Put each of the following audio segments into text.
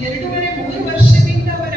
ಎರಡೂವರೆ ಮೂರು ವರ್ಷದಿಂದ ಅವರ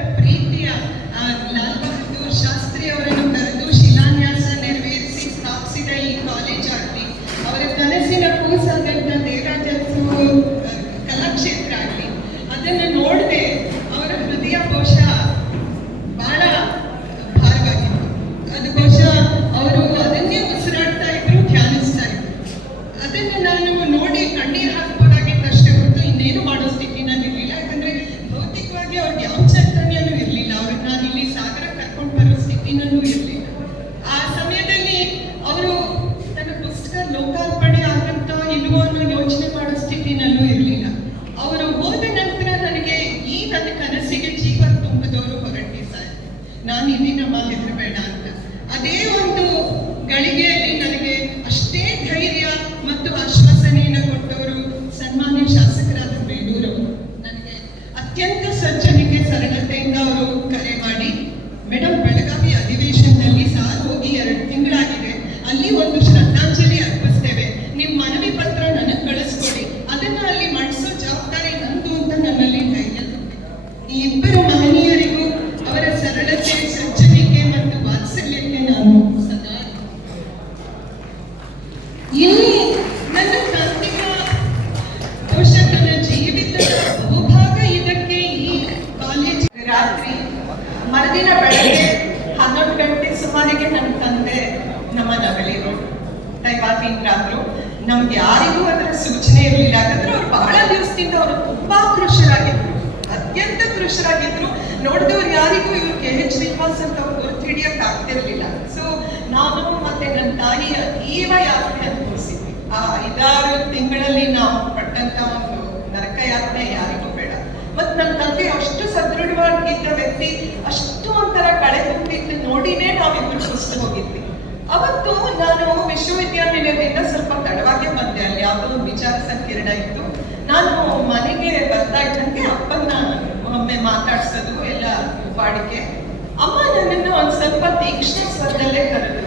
ತಿಂಗಳಲ್ಲಿ ನಾವು ಪಟ್ಟಂತ ಒಂದು ನರಕ ಯಾತನೆ ಯಾರಿಗೂ ಬೇಡ. ಮತ್ ನನ್ನ ತಂದೆ ಅಷ್ಟು ಸದೃಢವಾಗಿದ್ದ ವ್ಯಕ್ತಿ, ಅಷ್ಟು ಒಂಥರ ಕಳೆ ತುಂಬಿದ್ದು ನೋಡಿನೇ ನಾವಿಬ್ರು ಸುಸ್ತು ಹೋಗಿದ್ವಿ. ಅವತ್ತು ನಾನು ವಿಶ್ವವಿದ್ಯಾನಿಲಯದಿಂದ ಸ್ವಲ್ಪ ತಡವಾಗೇ ಬಂದೆ. ಅಲ್ಲಿ ಯಾವುದೋ ಒಂದು ವಿಚಾರ ಸಂಕಿರಣ ಇತ್ತು. ನಾನು ಮನೆಗೆ ಬರ್ತಾ ಇದ್ದಂತೆ ಅಪ್ಪನ ಒಮ್ಮೆ ಮಾತಾಡ್ಸೋದು, ಎಲ್ಲ ಬಾಡಿಗೆ ಅಮ್ಮ ನನ್ನನ್ನು ಒಂದು ಸ್ವಲ್ಪ ತೀಕ್ಷ್ಣ ಸ್ವರದಲ್ಲೇ ಕರೆದು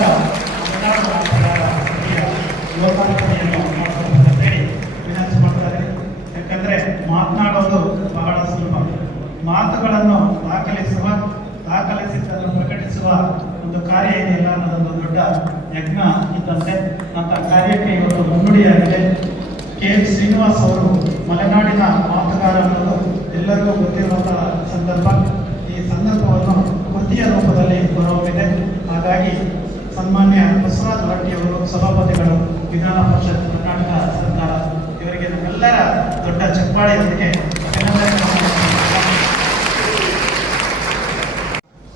ಮುಖಾಂತರ ಮಲೆನಾಡು ರಾಷ್ಟ್ರಗಳ ಹಿರಿಯ ಲೋಕಾರ್ಪಣೆಯನ್ನು ಮಾಡಬೇಕಂತೇಳಿ ವಿನಂತಿ ಮಾಡ್ತಾರೆ ಯಾಕಂದರೆ ಮಾತನಾಡೋದು ಬಹಳ ಸುಲಭ. ಮಾತುಗಳನ್ನು ದಾಖಲಿಸುವ, ದಾಖಲಿಸಿದ್ದನ್ನು ಪ್ರಕಟಿಸುವ ಒಂದು ಕಾರ್ಯ ಇದೆಯಲ್ಲ ಅನ್ನೋದೊಂದು ದೊಡ್ಡ ಯಜ್ಞ ಇದ್ದಂತೆ ಅಂತ ಕಾರ್ಯಕ್ಕೆ ಇವತ್ತು ಮುನ್ನುಡಿಯಾಗಿದೆ. ಕೆ. ಎಸ್ ಶ್ರೀನಿವಾಸ್ ಅವರು ಮಲೆನಾಡಿನ ಮಾತುಗಾರ ಅನ್ನೋದು ಎಲ್ಲರಿಗೂ ಗೊತ್ತಿರುವಂತಹ ಸಂದರ್ಭ. ಈ ಸಂದರ್ಭವನ್ನು ಕೃತಿಯ ರೂಪದಲ್ಲಿ ಹೊರಹೊಮ್ಮಿದೆ. ಹಾಗಾಗಿ ಸನ್ಮಾನ್ಯ ಬಸವರಾಜ ಅವರು ಸಭಾಪತಿಗಳು, ವಿಧಾನ ಪರಿಷತ್, ಕರ್ನಾಟಕ ಸರ್ಕಾರ, ಇವರಿಗೆ ನಮ್ಮೆಲ್ಲರ ದೊಡ್ಡ ಚಪ್ಪಾಳೆ ಅಭಿನಂದನೆಗಳನ್ನು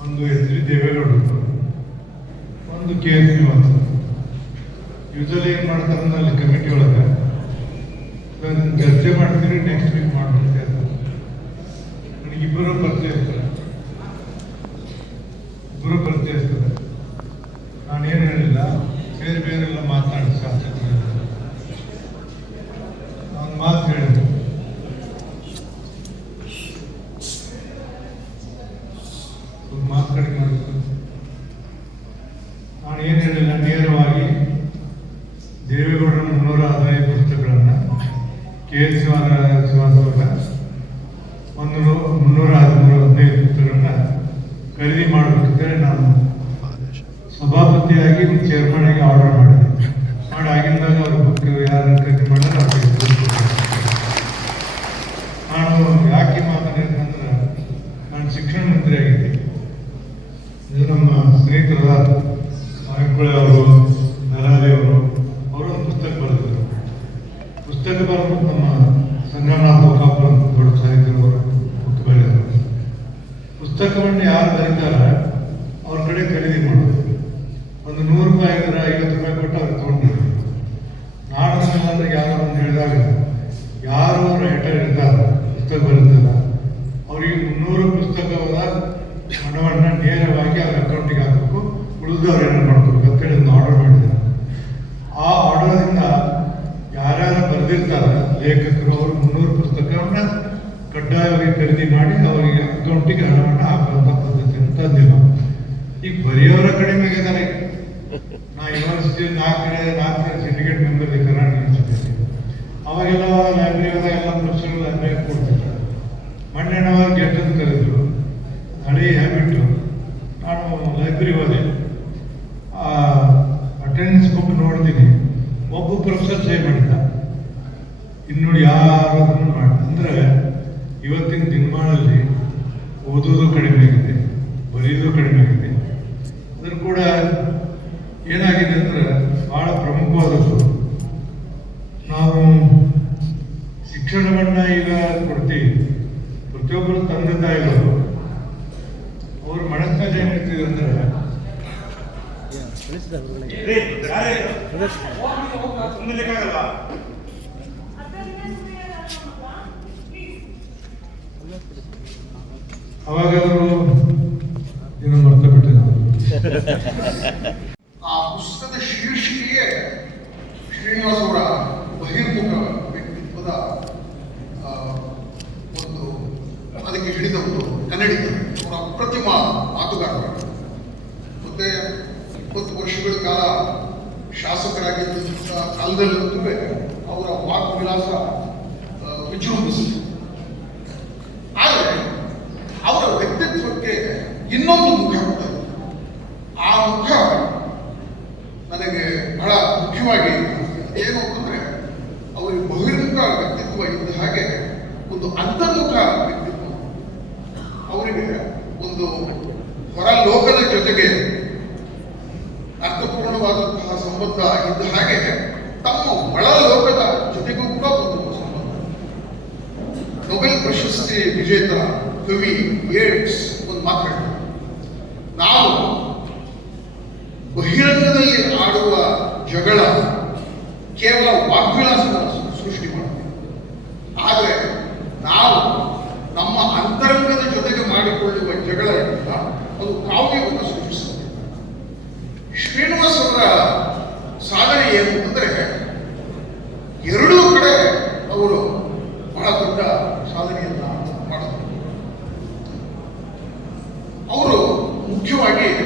ಒಂದು ಎಸ್ ಡಿ ದೇವೇಗೌಡರು, ಒಂದು ಕೆ ಎಸ್ ಶ್ರೀನಿವಾಸ. ಯೂಶಲಿ ಏನು ಮಾಡ್ತಾರೆ ಅಂದ್ರೆ ಅಲ್ಲಿ ಕಮಿಟಿ ಒಳಗೆ ಚರ್ಚೆ ಮಾಡ್ತೀರಿ ನೆಕ್ಸ್ಟ್ ವೀಕ್ ಮಾಡ್ಬಿಡ್ತೀವಿ ಅಂತ. ನನಗೆ ಇಬ್ಬರು ಪರಿಚಯ ಇರ್ತಾರೆ ಇಬ್ಬರು ಪರಿಚಯ ಇರ್ತದೆ ನಾನೇನು ಹೇಳಿಲ್ಲ ಬೇರೆ ಬೇರೆಲ್ಲ ಮಾತನಾಡಿ ಶಾಸಕರು ನಾನು ಮಾತು ಹೇಳಿದೆ. ಮಾತು ಕಡಿಮೆ ಮಾಡಬೇಕು. ನಾನು ಏನು ಹೇಳಿಲ್ಲ, ನೇರವಾಗಿ ದೇವೇಗೌಡರ ಮುನ್ನೂರ ಹದಿನೈದು ಪುಸ್ತಕಗಳನ್ನು ಕೆ ಎಸ್ ಶಿವಾನ ಶಿವಾಸ ಅವರ ಒಂದು ಮುನ್ನೂರ ಹದಿಮೂರು ಹದಿನೈದು ಪುಸ್ತಕಗಳನ್ನ ಖರೀದಿ ಮಾಡಬೇಕಂತೇಳಿ ನಾನು ಸಭಾಪತಿಯಾಗಿ ಚೇರ್ಮನ್ ಆಗಿ ಆರ್ಡರ್ ಮಾಡಿದೆ ಮಾಡಿ ಆಗಿಂದಾಗ ಅವ್ರ ಬುಕ್ ಯಾರು ಖರೀದಿ ಮಾಡಿದ್ರೆ, ಅವ್ರಿಗೆ. ನಾನು ಯಾಕೆ ಮಾತನಾಡಿದ್ರೆ ನಾನು ಶಿಕ್ಷಣ ಮಂತ್ರಿ ಆಗಿದ್ದೆ. ಇದು ನಮ್ಮ ಸ್ನೇಹಿತರ ನಾಯಕುಳೆ ಅವರು ನರಾಲಿ ಅವರು ಅವರು ಒಂದು ಪುಸ್ತಕ ಬರೆದಿದ್ರು. ಪುಸ್ತಕ ಬರೆದು ನಮ್ಮ ಸಂಗಮನಾಥ ಕಾಪುರ ದೊಡ್ಡ ಬರೆದರು ಪುಸ್ತಕವನ್ನು ಯಾರು ಬರೀತಾರೆ, ಅವ್ರ ಕಡೆ ಖರೀದಿ ಮಾಡೋದು. ಒಂದು ನೂರು ರೂಪಾಯಿ ಇದ್ರೆ ಐವತ್ತು ರೂಪಾಯಿ ಕೊಟ್ಟು ಅವ್ರು ತೊಗೊಂಡಿದ್ರು ನಾನು ಅಂದ್ರೆ ಯಾರೋ ಒಂದು ಹೇಳಿದಾಗ, ಯಾರು ರೈಟರ್ ಇರ್ತಾರೆ, ಪುಸ್ತಕ ಬರುತ್ತಲ್ಲ ಅವ್ರಿಗೆ ಮುನ್ನೂರು ಪುಸ್ತಕವಾದ ಹಣವನ್ನು ನೇರವಾಗಿ ಅವ್ರ ಅಕೌಂಟಿಗೆ ಹಾಕಬೇಕು ಉಳಿದವ್ರು ಏನು ಮಾಡಬೇಕು ಅಂತೇಳಿ ಒಂದು ಆರ್ಡರ್ ಮಾಡಿದೆ ಆ ಆರ್ಡರಿಂದ ಯಾರ್ಯಾರು ಬರೆದಿರ್ತಾರೆ, ಲೇಖಕರು ಅವರು ಮುನ್ನೂರು ಪುಸ್ತಕವನ್ನು ಕಡ್ಡಾಯವಾಗಿ ಖರೀದಿ ಮಾಡಿ ಅವರಿಗೆ ಅಕೌಂಟಿಗೆ ಹಣವನ್ನು ಹಾಕುವಂಥ ಪದ್ಧತಿಯನ್ನು ತಂದಿಲ್ಲ ಈಗ ಬರೆಯೋರ ಕಡಿಮೆಗೆ ನಾ ಯೂನಿವರ್ಸಿಟಿ ನಾಲ್ಕು ಕಡೆ ನಾಲ್ಕು ಕಡೆ ಸಿಂಡಿಕೇಟ್ ಮೆಂಬರ್ ಇದೆ ಕರ್ನಾಟಕ ಯೂನಿವರ್ಸಿಟಿ ಅವಾಗೆಲ್ಲ ಲೈಬ್ರರಿ ಹೋದಾಗ ಎಲ್ಲ ಪ್ರೊಫೆಸರ್ ಲೈಬ್ರರಿ ಕೊಡ್ತಿದ್ರು ಮಣ್ಣಣ್ಣವರು ಗೆಟ್ ಅಂತ ಕರೆದ್ರು. ಹಳೆ ಹ್ಯಾಬಿಟ್ಟು ನಾನು ಲೈಬ್ರರಿ ಹೋದೆ ಅಟೆಂಡೆನ್ಸ್ ಬುಕ್ ನೋಡ್ತೀನಿ. ಒಬ್ಬ ಪ್ರೊಫೆಸರ್ ಸಹಿ ಮಾಡಿದ್ದ. ಇನ್ನು ಯಾರು ಅದನ್ನು ಮಾಡಿ ಅಂದ್ರೆ ಇವತ್ತಿನ ದಿನಮಾನಲ್ಲಿ ಓದೋದು ಕಡಿಮೆ ಆಗಿದೆ ಬರೆಯೋದು ಕಡಿಮೆ ಆಗಿದೆ ಅದ್ರ ಕೂಡ ಏನಾಗಿದೆ ಅಂದ್ರೆ ಬಹಳ ಪ್ರಮುಖವಾದದ್ದು ನಾವು ಶಿಕ್ಷಣವನ್ನ ಈಗ ಕೊಡ್ತೀವಿ ಪ್ರತಿಯೊಬ್ಬರು ತಂದೆ ತಾಯಿಗಳು ಅವ್ರ ಮನಸ್ಸಿನಲ್ಲಿ ಏನಿರ್ತಿದೆ ಅಂದ್ರೆ ಅವಾಗ ಅವರು ಏನೋ ಮರ್ತ ಬಿಟ್ಟಿದ್ದಾರೆ ಆ ಪುಸ್ತಕದ ಶೀರ್ಷಿಕೆಯೇ ಶ್ರೀನಿವಾಸ್ ಅವರ ಬಹಿರ್ಮುಖ ವ್ಯಕ್ತಿತ್ವದ ಆ, ಒಂದು ಅದಕ್ಕೆ ಹಿಡಿದವರು ಕನ್ನಡಿಗ ಅವರ ಅಪ್ರತಿಮ ಮಾತುಗಾರರು ಮತ್ತೆ ಇಪ್ಪತ್ತು ವರ್ಷಗಳ ಕಾಲ ಶಾಸಕರಾಗಿದ್ದಂಥ ಕಾಲದಲ್ಲಂತೂ ಅವರ ವಾಗ್ವಿಲಾಸ ಆ, ವಿಜೃಂಭಿಸಿತು ಆದರೆ ಅವರ ವ್ಯಕ್ತಿತ್ವಕ್ಕೆ ಇನ್ನೊಂದು ಮುಖ ಕೂಡ ಆ ಮುಖ ನನಗೆ ಬಹಳ ಮುಖ್ಯವಾಗಿ ಏನು ಅಂತಂದ್ರೆ ಅವರಿಗೆ ಬಹಿರ್ಮುಖ ವ್ಯಕ್ತಿತ್ವ ಇದ್ದ ಹಾಗೆ ಒಂದು ಅಂತರ್ಮುಖ ವ್ಯಕ್ತಿತ್ವ. ಅವರಿಗೆ ಒಂದು ಹೊರ ಲೋಕದ ಜೊತೆಗೆ ಅರ್ಥಪೂರ್ಣವಾದಂತಹ ಸಂಬಂಧ ಇದ್ದ ಹಾಗೆ ತಮ್ಮ ಒಳ ಲೋಕದ ಜೊತೆಗೂ ಕೂಡ ಒಂದು ಸಂಬಂಧ. ನೊಬೆಲ್ ಪ್ರಶಸ್ತಿ ವಿಜೇತ ಕವಿ ಏಡ್ಸ್ ಒಂದು ಮಾತಾಡ್ತಾರೆ ನಾವು ಬಹಿರಂಗದಲ್ಲಿ ಆಡುವ ಜಗಳ ಕೇವಲ ವಾಗ್ವಿಳಾಸವನ್ನು ಸೃಷ್ಟಿ ಮಾಡ್ತೀವಿ ಆದರೆ ನಾವು ನಮ್ಮ ಅಂತರಂಗದ ಜೊತೆಗೆ ಮಾಡಿಕೊಳ್ಳುವ ಜಗಳ ಇದೆಯಲ್ಲ, ಅದು ಕಾವ್ಯವನ್ನು ಸೃಷ್ಟಿಸುತ್ತೆ ಶ್ರೀನಿವಾಸ್ ಅವರ ಸಾಧನೆ ಏನು ಅಂದರೆ ಎರಡೂ ಕಡೆ ಅವರು ಬಹಳ ದೊಡ್ಡ ಸಾಧನೆಯನ್ನ ಮಾಡಿದರು ಅವರು ಮುಖ್ಯವಾಗಿ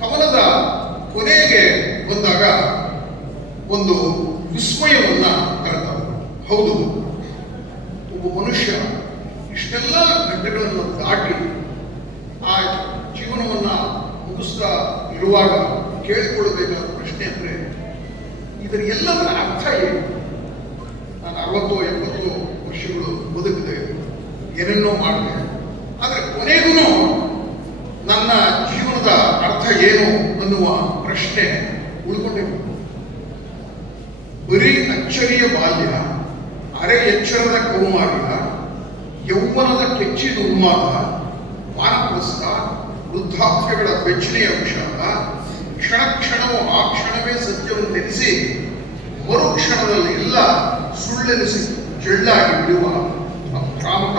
ಕವನದ ಕೊನೆಗೆ ಬಂದಾಗ ಒಂದು ವಿಸ್ಮಯವನ್ನ ತರ್ತಾರೆ ಹೌದು, ಒಬ್ಬ ಮನುಷ್ಯ ಇಷ್ಟೆಲ್ಲ ಘಟ್ಟಗಳನ್ನು ದಾಟಿ ಆ ಜೀವನವನ್ನ ಮುಗಿಸ್ತಾ ಇರುವಾಗ ಕೇಳಿಕೊಳ್ಳಬೇಕಾದ ಪ್ರಶ್ನೆ ಅಂದ್ರೆ, ಇದರ ಎಲ್ಲದರ ಅರ್ಥ ಏನು? ನಾನು ಅರವತ್ತು ಎಪ್ಪತ್ತು ವರ್ಷಗಳು ಬದುಕಿದೆ. ಏನೇನೋ ಮಾಡಿದೆ ಆದರೆ ಕೊನೆಗೂ ನನ್ನ ಜೀವನದ ಏನು ಅನ್ನುವ ಪ್ರಶ್ನೆ ಉಳ್ಕೊಂಡೇ. ಬರೀ ಅಚ್ಚರಿಯ ಬಾಲ್ಯ, ಅರೆ ಎಚ್ಚರದ ಕೌಮಾರ್ಯ ಯೌವನದ ಕೆಚ್ಚಿ ದುರ್ಮಾರ್ಗ, ವಾನಪ್ರಸ್ಥ, ವೃದ್ಧಾಪ್ಯಗಳ ಬೆಚ್ಚನೆಯ ವಿಷಾದ, ಕ್ಷಣ ಕ್ಷಣವು ಆ ಕ್ಷಣವೇ ಸತ್ಯವನ್ನು ನೆನೆಸಿ ಮರುಕ್ಷಣದಲ್ಲಿ ಎಲ್ಲ ಸುಳ್ಳೆನಿಸಿ ಜಳ್ಳಾಗಿ ಬಿಡುವ ಅಭ್ರಾಮಕ